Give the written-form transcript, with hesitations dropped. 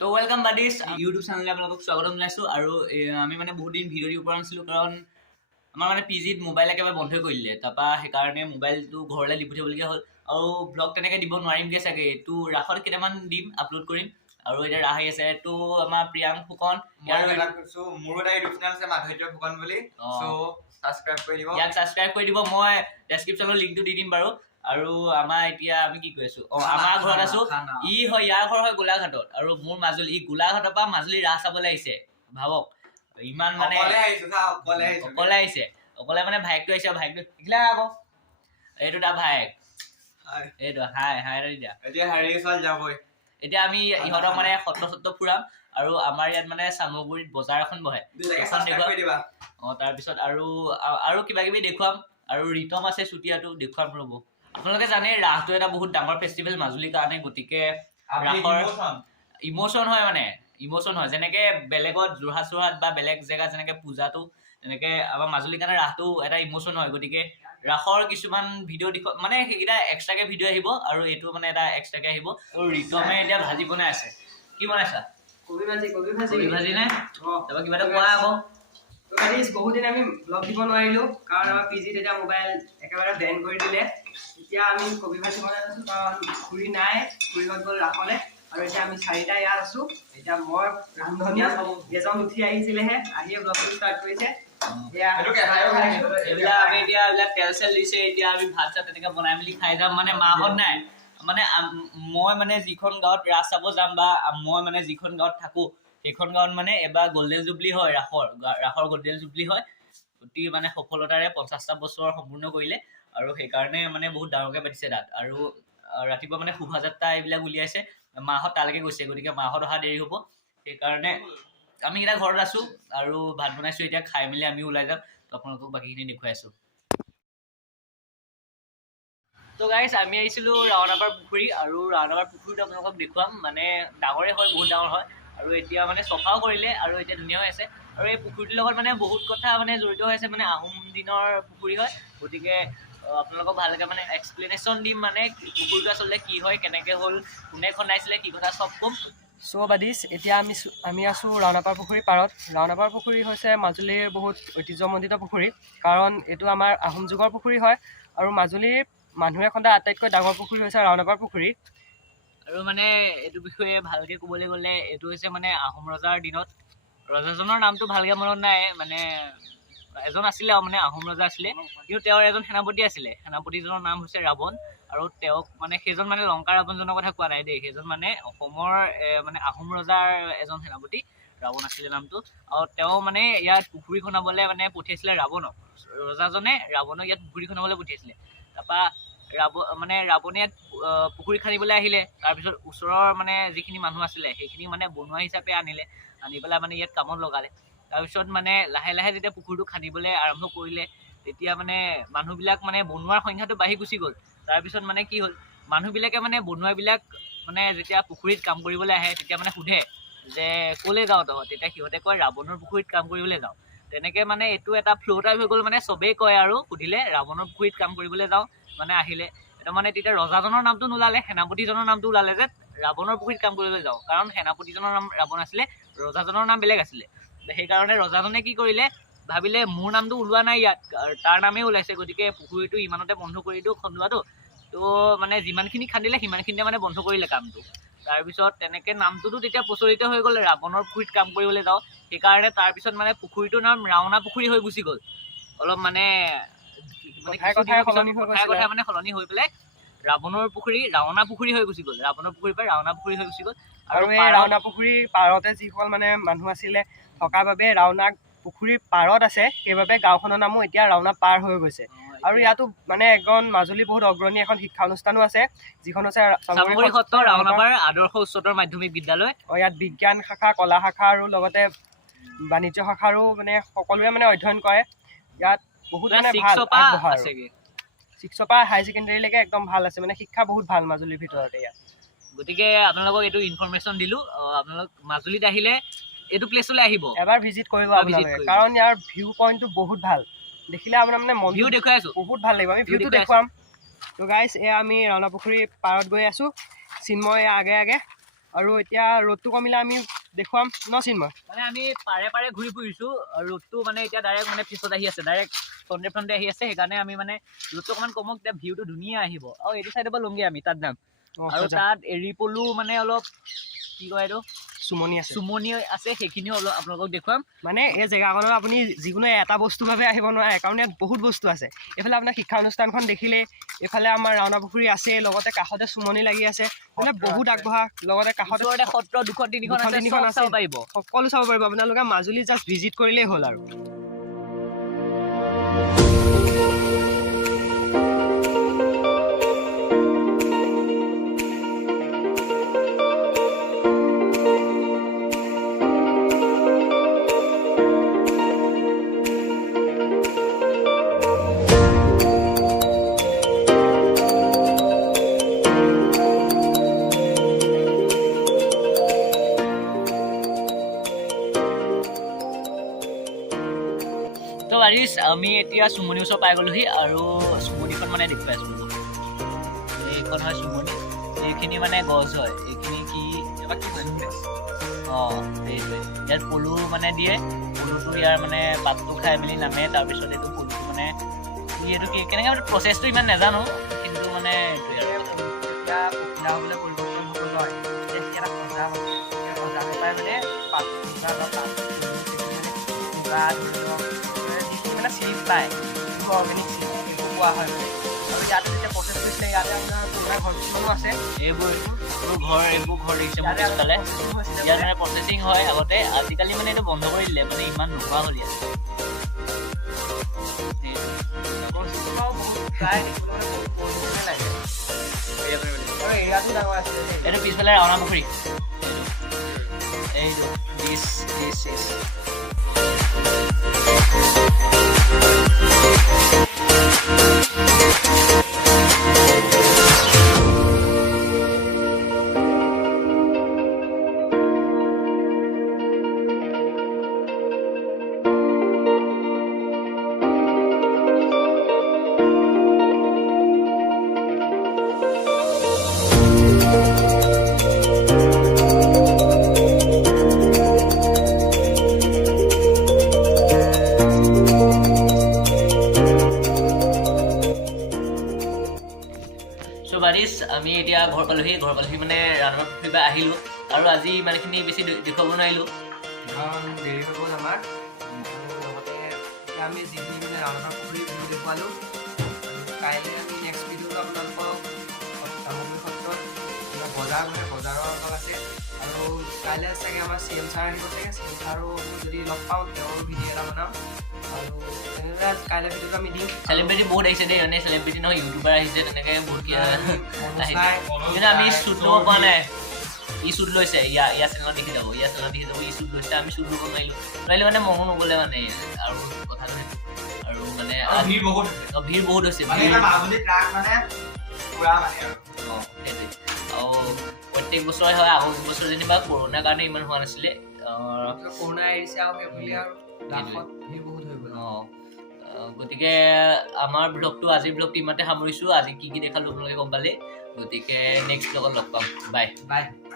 তো welcome buddies YouTube চেনেলে আপোনালোকক স্বাগতম জনাইছোঁ আৰু আমি মানে বহুত দিন ভিডিঅ' দিব পৰা নাছিলোঁ কাৰণ আমাৰ মানে পিজিত মোবাইল একেবাৰে বন্ধই কৰি দিলে তাৰপৰা সেইকাৰণে মোবাইলটো ঘৰলৈ দি পঠিয়াবলগীয়া হ'ল আৰু ব্লগ তেনেকৈ দিব নোৱাৰিমগৈ চাগে এইটো ৰাসত কেইটামান দিম আপলোড কৰিম আৰু এতিয়া ৰাস আহি আছে এইটো আমাৰ প্ৰিয়াংক ফুকন মোৰো এটা ইউটিউব চেনেল আছে মাধুৰ্য ফুকন বুলি সো সাবস্ক্ৰাইব কৰি দিব ইয়াক সাবস্ক্ৰাইব কৰি দিব মই ডেছক্ৰিপশ্যনৰ লিংকটো দি দিম বাৰু আৰু আমাৰ এতিয়া আমি কি কৈ আছো আমাৰ ঘৰত আছো ই হয় ইয়াৰ ঘৰ হয় গোলাঘাটত আৰু মোৰ মাজুলী ই গোলাঘাটৰ পৰা মাজুলী ৰাস চাবলৈ আহিছে ভাবক ইমান মানে অকলে আহিছে অকলে মানে ভাইকটো আহিছে ভাইকটো দেখিলা আকৌ এইটো তাৰ ভাইক এইটো হাই হাই দিয়া এতিয়া হাৰিয়েছল যাবই এতিয়া আমি ইহঁতক মানে সত্ৰ ফুৰাম আৰু আমাৰ ইয়াত মানে চামগুৰিত বজাৰ এখন বহে এখন দেখুৱাম তাৰপিছত আৰু কিবা কিবি দেখুৱাম আৰু ৰিতম আছে চুতীয়াটো দেখুৱাম ৰ'ব আপোনালোকে জানে ৰাসটো এটা বহুত ডাঙৰ ফেষ্টিভেল মাজুলীৰ কাৰণে গতিকে ৰাসৰ ইমোশ্যন হয় মানে ইমোশ্যন হয় যেনেকে বেলেগত যোৰহাট বা বেলেগ জেগাত যেনেকে পূজাটো তেনেকে আমাৰ মাজুলীৰ কাৰণে ৰাসটো এটা ইমোশ্যন হয় গতিকে ৰাসৰ কিছুমান ভিডিঅ' মানে সেইকেইটা এক্সট্ৰাকে ভিডিঅ' আহিব আৰু এইটো মানে এটা এক্সট্ৰাকে আহিব আৰু ৰিতমে এতিয়া ভাজি বনাই আছে কি বনাইছা কবি ভাজি নে তাৰপৰা কিবা এটা কোৱা আকৌ বহুত দিন আমি ব্লগ দিব নোৱাৰিলো কাৰণ আমাৰ পিজিত এতিয়া মোবাইল একেবাৰে বেন কৰি দিলে এতিয়া আমি কবি ভাজি বনাই আছো কাৰণ খুৰী নাই খুৰীহঁত গ'ল ৰাসলে আৰু এতিয়া আমি চাৰিটা ইয়াত আছো এতিয়া মই ৰান্ধনী এজন উঠি আহিছিলেহে আহিয়ে ব্লগটো ষ্টাৰ্ট কৰিছে এইবিলাক তেল চেল দিছে এতিয়া আমি ভাত চাত তেনেকে বনাই মেলি খাই যাম মানে মাহঁত নাই মানে মই মানে যিখন গাঁৱত ৰাস চাব যাম বা মই মানে যিখন গাঁৱত থাকো সেইখন গাঁৱত মানে এবাৰ গল্ডেন জুবলি হয় ৰাসৰ গল্ডেন জুবলি হয় অতি মানে সফলতাৰে 50টা বছৰ সম্পূৰ্ণ কৰিলে আৰু সেইকাৰণে মানে বহুত ডাঙৰকে পাতিছে তাত আৰু ৰাতিপুৱা মানে শোভাযাত্ৰা এইবিলাক উলিয়াইছে মাহঁত তালৈকে গৈছে গতিকে মাহঁত অহা দেৰি হ'ব সেইকাৰণে আমি এতিয়া ঘৰত আছো আৰু ভাত বনাইছো এতিয়া খাই মেলি আমি ওলাই যাম তো আপোনালোকক বাকীখিনি দেখুৱাই আছো তো গাইজ আমি আহিছিলোঁ ৰাওনাপাৰ পুখুৰী আৰু ৰাওনাপাৰ পুখুৰীটো আপোনালোকক দেখুৱাম মানে ডাঙৰে হয় বহুত ডাঙৰ হয় আৰু এতিয়া মানে চফাও কৰিলে আৰু এতিয়া ধুনীয়া হৈ আছে আৰু এই পুখুৰীটোৰ লগত মানে বহুত কথা মানে জড়িত হৈ আছে মানে আহোম দিনৰ পুখুৰী হয় গতিকে আপোনালোকক ভালকৈ মানে এক্সপ্লেনেশ্যন দিম মানে পুখুৰীটো আচলতে কি হয় কেনেকৈ হ'ল কোনে খন্দাইছিলে কি কথা চব ক'ম বাদিছ এতিয়া আমি আছোঁ ৰাওনাপাৰ পুখুৰীৰ পাৰত ৰাওনাপাৰ পুখুৰী হৈছে মাজুলীৰ বহুত ঐতিহ্যমণ্ডিত পুখুৰী কাৰণ এইটো আমাৰ আহোম যুগৰ পুখুৰী হয় আৰু মাজুলীৰ মানুহে খন্দা আটাইতকৈ ডাঙৰ পুখুৰী হৈছে ৰাওনাপাৰ পুখুৰী আৰু মানে এইটো বিষয়ে ভালকৈ ক'বলৈ গ'লে এইটো হৈছে মানে আহোম ৰজাৰ দিনত ৰজাজনৰ নামটো ভালকৈ মনত নাই মানে এজন আছিলে মানে আহোম ৰজা আছিলে কিন্তু তেওঁৰ এজন সেনাপতি আছিলে সেনাপতিজনৰ নাম হৈছে ৰাৱণ আৰু তেওঁক মানে সেইজন মানে লংকা ৰাৱণজনৰ কথা কোৱা নাই দেই সেইজন মানে অসমৰ মানে আহোম ৰজাৰ এজন সেনাপতি ৰাৱণ আছিলে নামটো আৰু তেওঁ মানে ইয়াত পুখুৰী খনাবলৈ মানে পঠিয়াইছিলে ৰাৱণক ৰজাজনে ৰাৱণক ইয়াত পুখুৰী খনাবলৈ পঠিয়াইছিলে তাৰপৰা ৰাৱণে ইয়াত পুখুৰী খান্দিবলৈ আহিলে তাৰপিছত ওচৰৰ মানে যিখিনি মানুহ আছিলে সেইখিনি মানে বনুৱা হিচাপে আনি পেলাই মানে ইয়াত কামত লগালে তাৰপিছত মানে লাহে লাহে যেতিয়া পুখুৰীটো খান্দিবলৈ আৰম্ভ কৰিলে তেতিয়া মানে মানুহবিলাক মানে বনুৱাৰ সংখ্যাটো বাঢ়ি গুচি গ'ল তাৰপিছত মানে কি হ'ল মানুহবিলাকে মানে বনুৱাবিলাক মানে যেতিয়া পুখুৰীত কাম কৰিবলৈ আহে তেতিয়া মানে সোধে যে ক'লৈ যাওঁ তহঁত তেতিয়া সিহঁতে কয় ৰাৱণৰ পুখুৰীত কাম কৰিবলৈ যাওঁ তেনেকৈ মানে এইটো এটা ফ্ল' টাইপ হৈ গ'ল মানে চবেই কয় আৰু সুধিলে ৰাৱণৰ পুখুৰীত কাম কৰিবলৈ যাওঁ মানে আহিলে এটা মানে তেতিয়া ৰজাজনৰ নামটো নোলালে সেনাপতিজনৰ নামটো ওলালে যে ৰাৱণৰ পুখুৰীত কাম কৰিবলৈ যাওঁ কাৰণ সেনাপতিজনৰ নাম ৰাৱণ আছিলে ৰজাজনৰ নাম বেলেগ আছিলে সেইকাৰণে ৰজাজনে কি কৰিলে ভাবিলে মোৰ নামটো ওলোৱা নাই ইয়াত তাৰ নামেই ওলাইছে গতিকে পুখুৰীটো ইমানতে বন্ধ কৰি দিওঁ খন্দোৱাটো তো মানে যিমানখিনি খান্দিলে সিমানখিনিতে মানে বন্ধ কৰিলে কামটো তাৰপিছত তেনেকৈ নামটোতো তেতিয়া প্ৰচলিত হৈ গ'ল ৰাৱণৰ পুখুৰীত কাম কৰিবলৈ যাওঁ সেইকাৰণে তাৰপিছত মানে পুখুৰীটোৰ নাম ৰাওনা পুখুৰী হৈ গুচি গ'ল অলপ মানে মানে সলনি হৈ পেলাই ৰাৱণৰ পুখুৰী ৰাওনা পুখুৰী হৈ গুচি গ'ল ৰাৱণৰ পুখুৰীৰ পৰা ৰাওনা পুখুৰী হৈ গুচি গ'ল আৰু এই ৰাওনা পুখুৰীৰ পাৰতে যিসকল মানে মানুহ আছিলে থকাৰ বাবে ৰাওনা পুখুৰীৰ পাৰত আছে সেইবাবে গাঁওখনৰ নামো এতিয়া ৰাওনা পাৰ হৈ গৈছে আৰু ইয়াতো মানে এখন মাজুলী বহুত অগ্ৰণী এখন শিক্ষানুষ্ঠানো আছে যিখন হৈছে চামগুৰি সত্ৰ ৰাওনাপাৰ আদৰ্শ উচ্চতৰ মাধ্যমিক বিদ্যালয় ইয়াত বিজ্ঞান শাখা কলা শাখা আৰু লগতে বাণিজ্য শাখাৰো মানে সকলোৱে মানে অধ্যয়ন কৰে ইয়াত বহুত মানে ভাল আছে 6ৰ পৰা হাই ছেকেণ্ডেৰীলৈকে একদম ভাল আছে মানে শিক্ষা বহুত ভাল মাজুলীৰ ভিতৰতে ইয়াত গতিকে আপোনালোকক এইটো ইনফৰমেশ্যন দিলোঁ আপোনালোক মাজুলীত আহিলে এইটো প্লেচলৈ আহিব এবাৰ ভিজিট কৰিব আপোনালোকে কাৰণ ইয়াৰ ভিউ পইণ্টটো বহুত ভাল দেখিলে আপোনাৰ মানে মন ভিউ দেখুৱাই আছোঁ বহুত ভাল লাগিব আমি ভিউটো দেখুৱাম তো গাইজ এয়া আমি ৰাওনা পুখুৰী পাৰত গৈ আছোঁ চিন্ময় আগে আগে আৰু এতিয়া ৰ'দটো কমিলে আমি দেখুৱাম ন চিন্ময়? মানে আমি পাৰে পাৰে ঘূৰি ফুৰিছোঁ, ৰ'দটো মানে এতিয়া ডাইৰেক্ট মানে পিছত আহি আছে, ডাইৰেক্ট ফ্ৰণ্টে আহি আছে, সেইকাৰণে আমি মানে ৰ'দটো অকণমান কমক, তেতিয়া ভিউটো ধুনীয়া আহিব। আৰু এইটো চাইডৰ পৰা লওঁগৈ আমি, তাত যাম। আৰু তাত এৰী পলু মানে অলপ কি কয় এইটো চুমনি আছে, সেইখিনিও অলপ আপোনালোকক দেখুৱাম। মানে এই জেগাখনত আপুনি যিকোনো এটা বস্তু ভাৱে আহিব নোৱাৰে, কাৰণ ইয়াত বহুত বস্তু আছে। এইফালে আপোনাৰ শিক্ষা অনুষ্ঠানখন দেখিলে, এইফালে আমাৰ ৰাওনা পুখুৰী আছে, লগতে কাষতে চুমনি লাগি আছে, মানে বহুত আগবঢ়া। লগতে কাষতে সত্ৰ 2-3খন আছে, চাব পাৰিব, সকলো চাব পাৰিব। আপোনালোকে মাজুলী জাষ্ট ভিজিট কৰিলেই হ'ল আৰু। তো আৰিছ, আমি এতিয়া চুমনি ওচৰ পাই গ'লোহি, আৰু চুমনিখন মানে দেখুৱাই আছোঁ। এইখন হয় চুমনি, এইখিনি মানে গছ হয়, এইখিনি কি সেইটোৱে। ইয়াত পলু মানে দিয়ে, পলুটো ইয়াৰ মানে পাতটো খাই মেলি নামে, তাৰপিছত এইটো পলুটো মানে এইটো কি কেনেকৈ মানে প্ৰচেছটো ইমান নাজানো, কিন্তু মানে এইটোৱে আৰু পখিলা হ'বলৈ পৰিৱৰ্তন হ'ব লয়, তেতিয়া এটা সজা হয়, সেই সজাটো পাই মানে মানে চিপ পায়, অৰ্গেনিক চিপ পোৱা হয়। আৰু ইয়াতে যেতিয়া প্ৰচেছ কৰিছিলে, ইয়াতে আপোনাৰ পুৰণা ঘৰ কিছুমানো আছে। এইবোৰ ঘৰ দেখিছে মোৰ পিছফালে, ইয়াত মানে প্ৰচেছিং হয় আগতে, আজিকালি মানে এইটো বন্ধ কৰি দিলে, মানে ইমান নোহোৱা হ'ল ইয়াত। এইটো পিছফালে ৰাওনা পুখুৰী, এইটো আমি এতিয়া ঘৰ পালোহি মানে ৰাওনা পুখুৰীৰ পৰা আহিলোঁ, আৰু আজি ইমানখিনি বেছি দেখুৱাব নোৱাৰিলোঁ, কাৰণ দেৰি হৈ গ'ল আমাৰ। আৰু লগতে এতিয়া আমি যিখিনি মানে ৰাওনা পুখুৰী দেখুৱালোঁ, কাইলৈ আমি নেক্সট ভিডিঅ'টো আপোনালোকক সামগ্ৰী ক্ষেত্ৰত বজাৰৰ অঞ্চল আছে, আৰু কাইলৈ চাগে আমাৰ CM ছাৰ আহিব চাগে, CM ছাৰো যদি লগ পাওঁ তেওঁৰ ভিডিঅ' এটা বনাম, আৰু তেনেদৰে কাইলৈ ভিডিঅ'টো আমি দিম। চেলিব্ৰিটি বহুত আহিছে দেই, মানে চেলিব্ৰিটি নহয়, ইউটিউবাৰ আহিছে, তেনেকৈ বহুত আহিছে, কিন্তু আমি শ্বুট ল'ব পৰা নাই। ই শ্বুট লৈছে, ইয়াৰ চেনেলত দেখি যাব, ই শ্বুট লৈছে, আমি শ্বুট ল'ব নোৱাৰিলোঁ মানে মনো নগ'লে মানে, আৰু কথাটো সেইটো। আৰু মানে ভিৰ বহুত হৈছে, সেইটোৱে। আৰু প্ৰত্যেক বছৰে হয়, আগৰ বছৰ যেনিবা কৰোণাৰ কাৰণে ইমান হোৱা নাছিলে, কৰোণা এৰিছে আৰু সেইবুলি আৰু ৰাসত ভিৰ বহুত হৈ গ'ল। গতিকে আমাৰ আজিৰ ব্লগটো ইমানতে সামৰিছোঁ। আজি কি দেখালোঁ আপোনালোকে গম পালে, গতিকে নেক্সট ব্লগত লগ পাম, বাই।